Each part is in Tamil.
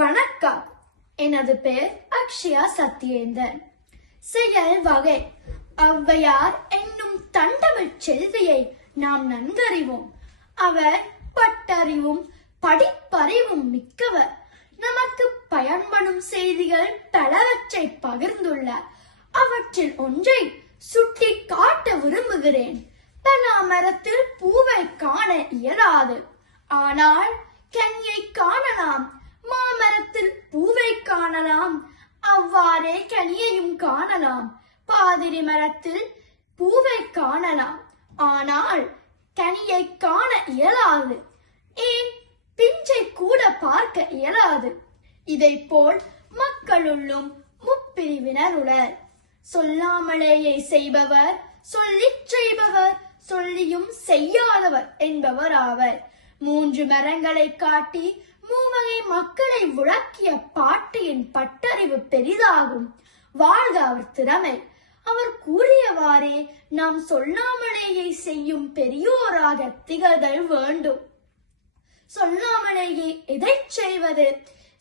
வணக்கம். எனது பெயர் அக்ஷயா சத்யேந்தன். செயல் வகை ஔவையார் என்னும் தண்டமிழ் செல்வியை நாம் நன்கறிவோம். அவர் பட்டறிவும் படிப்பறிவும் மிக்கவர். நமக்கு பயன்படும் செய்திகள் பலவற்றை பகிர்ந்துள்ளார். அவற்றில் ஒன்றை சுட்டி காட்ட விரும்புகிறேன். பலா மரத்தில் பூவை காண இயலாது, ஆனால் கனியை காணலாம். மாமரத்தில் பூவை காணலாம், அவ்வாறே கனியையும் காணலாம். பாதிரி மரத்தில் பூவை காணலாம், ஆனால் கனியை காண இயலாது. ஏன் பிஞ்சை கூட பார்க்க இயலாது. இதை போல் மக்களுள்ளும் முப்பிரிவினர் உளர். சொல்லாமலேயே செய்பவர், சொல்லிச் செய்பவர், சொல்லியும் செய்யாதவர் என்பவர் ஆவர். 3 மரங்களை காட்டி மூவகை மக்களை விளக்கிய பாட்டியின் பட்டறிவு பெரிதாகும். வாழ்க அவர் திறமை. அவர் கூறியவாறே நாம் சொல்லாமலேயே செய்யும் பெரியோராக திகழ்தல் வேண்டும். சொல்லாமலேயே எதை செய்வது?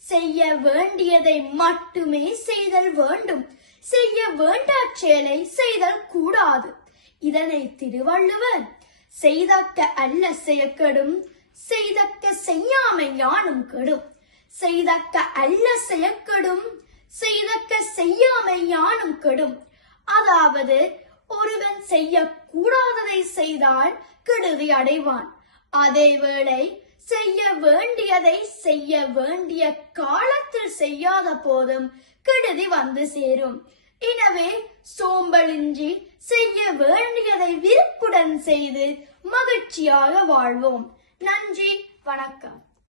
செய்ய வேண்டியதை மட்டுமே செய்தல் வேண்டும். செய்ய வேண்டா செயலை செய்தல் கூடாது. இதனை திருவள்ளுவர் செய்தக்க அல்ல செய்யக்கெடும், செய்தக்க செய்யாமை யானும் கெடும். செய்தக்க அல்ல செய்யக்கெடும், செய்தக்க செய்யாமை யானும் கெடும். அதாவது ஒருவன் செய்ய கூடாததை செய்தால் கெடுதி அடைவான். அதேவேளை செய்ய வேண்டியதை செய்ய வேண்டிய காலத்தில் செய்யாத போதும் கெடுதி வந்து சேரும். எனவே சோம்பலின்றி செய்ய வேண்டியதை விருப்புடன் செய்து மகிழ்ச்சியாக வாழ்வோம். நன்றி, வணக்கம்.